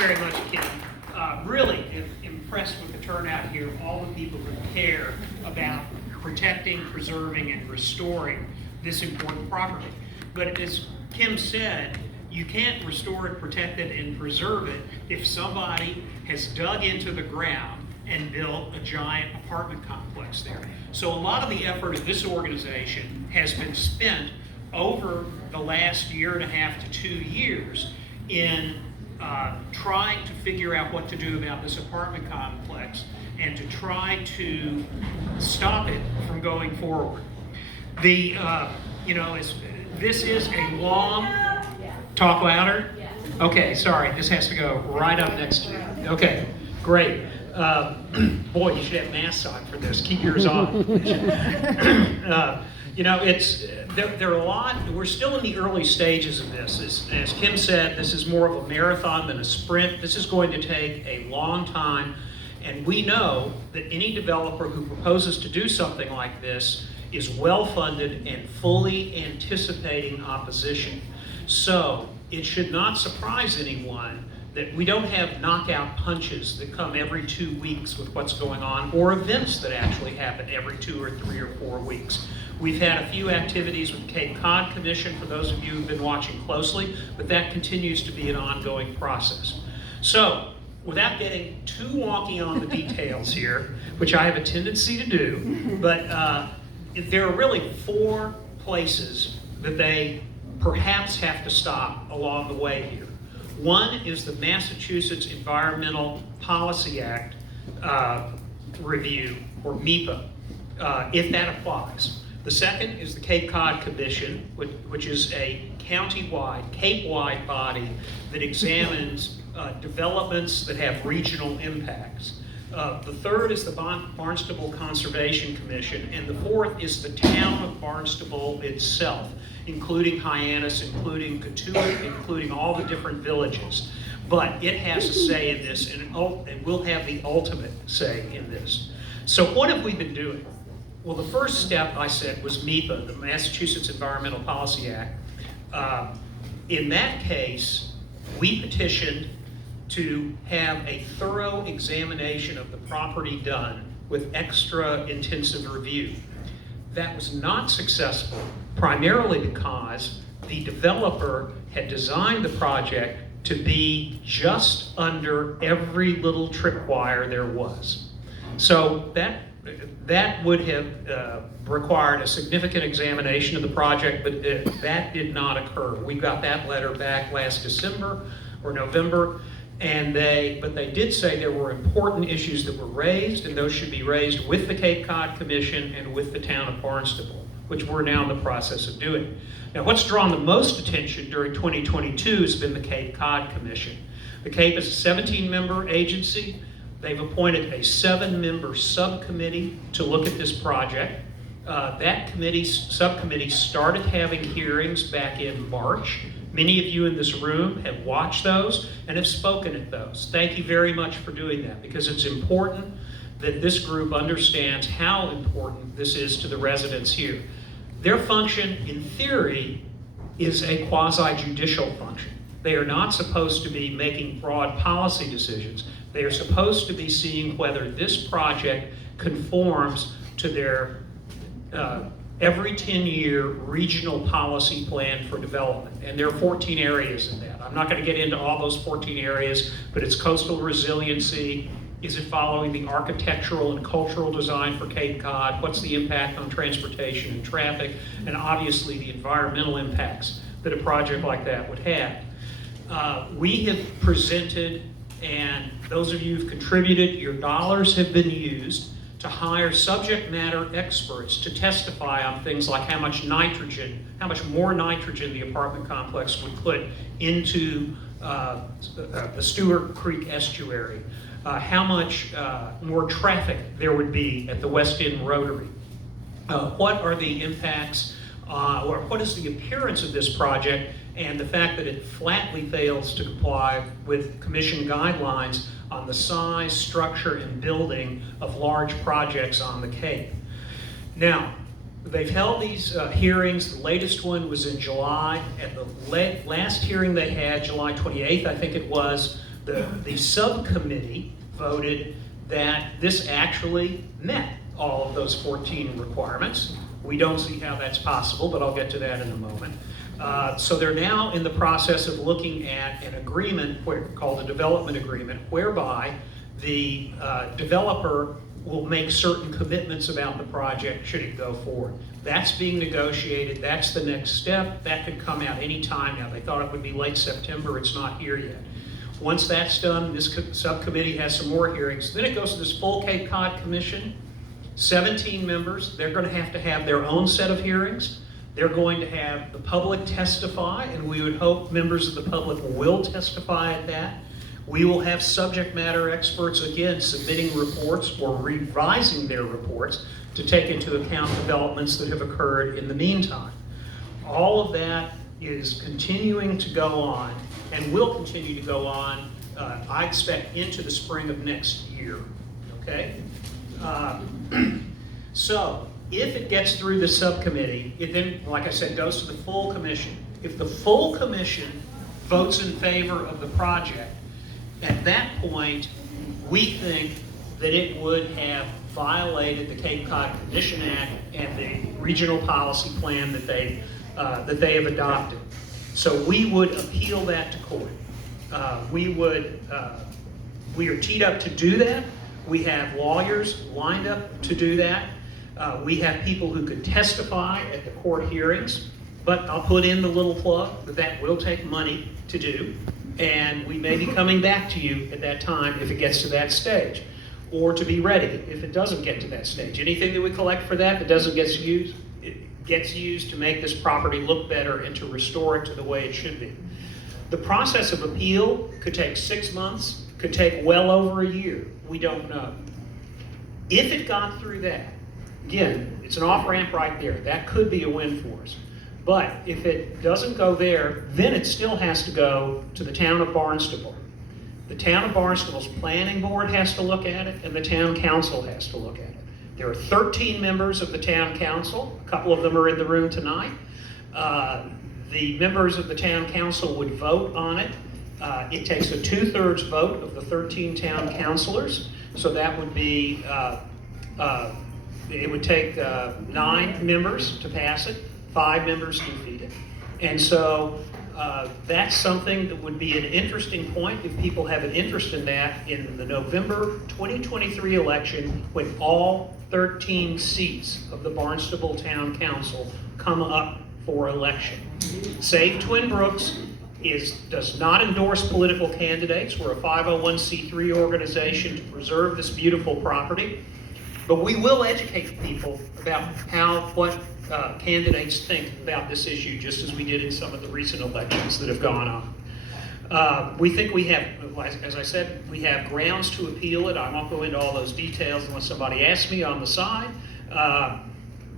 very much, Kim. Really impressed with the turnout here, all the people who care about protecting, preserving, and restoring this important property. But as Kim said, you can't restore it, protect it, and preserve it if somebody has dug into the ground and built a giant apartment complex there. So a lot of the effort of this organization has been spent over the last year and a half to 2 years in trying to figure out what to do about this apartment complex and to try to stop it from going forward. The, this is a long, talk louder? Okay, sorry, this has to go right up next to you. Okay, great. Boy, you should have masks on for this. Keep yours on. There are a lot, we're still in the early stages of this. As Kim said, this is more of a marathon than a sprint. This is going to take a long time, and we know that any developer who proposes to do something like this is well-funded and fully anticipating opposition. So it should not surprise anyone that we don't have knockout punches that come every 2 weeks with what's going on, or events that actually happen every 2 or 3 or 4 weeks. We've had a few activities with the Cape Cod Commission, for those of you who've been watching closely, but that continues to be an ongoing process. So, without getting too wonky on the details here, which I have a tendency to do, but there are really 4 places that they perhaps have to stop along the way here. One is the Massachusetts Environmental Policy Act review, or MEPA, if that applies. The second is the Cape Cod Commission, which is a county-wide, Cape-wide body that examines developments that have regional impacts. The third is the Barnstable Conservation Commission, and the fourth is the town of Barnstable itself, including Hyannis, including Katuitt, including all the different villages. But it has a say in this, and will have the ultimate say in this. So what have we been doing? Well, the first step, I said, was MEPA, the Massachusetts Environmental Policy Act. In that case, we petitioned to have a thorough examination of the property done with extra intensive review. That was not successful, primarily because the developer had designed the project to be just under every little tripwire there was. So that would have required a significant examination of the project, but that did not occur. We got that letter back last December or November, but they did say there were important issues that were raised, and those should be raised with the Cape Cod Commission and with the town of Barnstable, which we're now in the process of doing. Now, what's drawn the most attention during 2022 has been the Cape Cod Commission. The Cape is a 17-member agency. They've appointed a 7-member subcommittee to look at this project. That subcommittee started having hearings back in March. Many of you in this room have watched those and have spoken at those. Thank you very much for doing that, because it's important that this group understands how important this is to the residents here. Their function, in theory, is a quasi-judicial function. They are not supposed to be making broad policy decisions. They are supposed to be seeing whether this project conforms to their every 10-year regional policy plan for development. And there are 14 areas in that. I'm not going to get into all those 14 areas, but it's coastal resiliency. Is it following the architectural and cultural design for Cape Cod? What's the impact on transportation and traffic? And obviously the environmental impacts that a project like that would have. We have presented, and those of you who've contributed, your dollars have been used to hire subject matter experts to testify on things like how much more nitrogen the apartment complex would put into the Stewart Creek estuary, how much more traffic there would be at the West End Rotary. What are the impacts, or what is the appearance of this project, and the fact that it flatly fails to comply with Commission guidelines on the size, structure, and building of large projects on the Cape. Now, they've held these hearings. The latest one was in July. At the last hearing they had, July 28th, I think it was, The subcommittee voted that this actually met all of those 14 requirements. We don't see how that's possible, but I'll get to that in a moment. So they're now in the process of looking at an agreement called a development agreement, whereby the developer will make certain commitments about the project should it go forward. That's being negotiated. That's the next step. That could come out any time now. They thought it would be late September. It's not here yet. Once that's done, this subcommittee has some more hearings. Then it goes to this full Cape Cod Commission, 17 members. They're going to have their own set of hearings. They're going to have the public testify, and we would hope members of the public will testify at that. We will have subject matter experts, again, submitting reports or revising their reports to take into account developments that have occurred in the meantime. All of that is continuing to go on and will continue to go on, I expect, into the spring of next year, okay? So, if it gets through the subcommittee, it then, like I said, goes to the full commission. If the full commission votes in favor of the project, at that point, we think that it would have violated the Cape Cod Commission Act and the regional policy plan that they have adopted. So we would appeal that to court. We are teed up to do that. We have lawyers lined up to do that. We have people who could testify at the court hearings, but I'll put in the little plug that that will take money to do, and we may be coming back to you at that time if it gets to that stage, or to be ready if it doesn't get to that stage. Anything that we collect for that doesn't get used, it gets used to make this property look better and to restore it to the way it should be. The process of appeal could take 6 months, could take well over a year. We don't know. If it got through that, again, it's an off-ramp right there. That could be a win for us. But if it doesn't go there, then it still has to go to the town of Barnstable. The town of Barnstable's planning board has to look at it, and the town council has to look at it. There are 13 members of the town council. A couple of them are in the room tonight. The members of the town council would vote on it. It takes a 2/3 vote of the 13 town councilors. So that would be, it would take 9 members to pass it, 5 members to defeat it. And so that's something that would be an interesting point if people have an interest in that in the November 2023 election, when all 13 seats of the Barnstable Town Council come up for election. Save Twin Brooks does not endorse political candidates. We're a 501c3 organization to preserve this beautiful property. But we will educate people about what candidates think about this issue, just as we did in some of the recent elections that have gone on. We think we have, as I said, we have grounds to appeal it. I won't go into all those details unless somebody asks me on the side.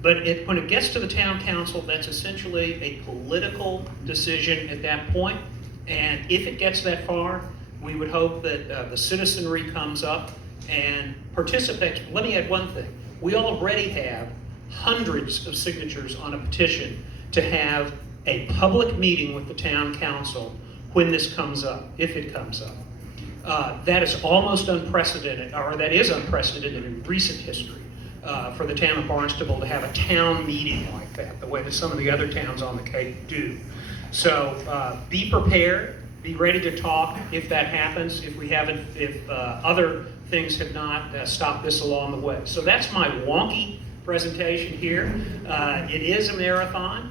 But when it gets to the town council, that's essentially a political decision at that point. And if it gets that far, we would hope that the citizenry comes up and participates. Let me add one thing. We already have hundreds of signatures on a petition to have a public meeting with the town council when this comes up, if it comes up. That is almost unprecedented, or that is unprecedented in recent history. For the town of Barnstable to have a town meeting like that, the way that some of the other towns on the Cape do. So be prepared, be ready to talk if that happens, if other things have not stopped this along the way. So that's my wonky presentation here. It is a marathon.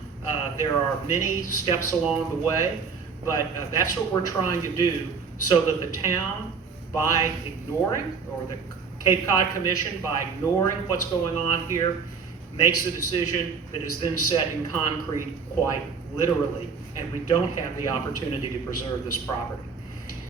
There are many steps along the way, but that's what we're trying to do so that the town, by ignoring, or the Cape Cod Commission, by ignoring what's going on here, makes a decision that is then set in concrete quite literally, and we don't have the opportunity to preserve this property.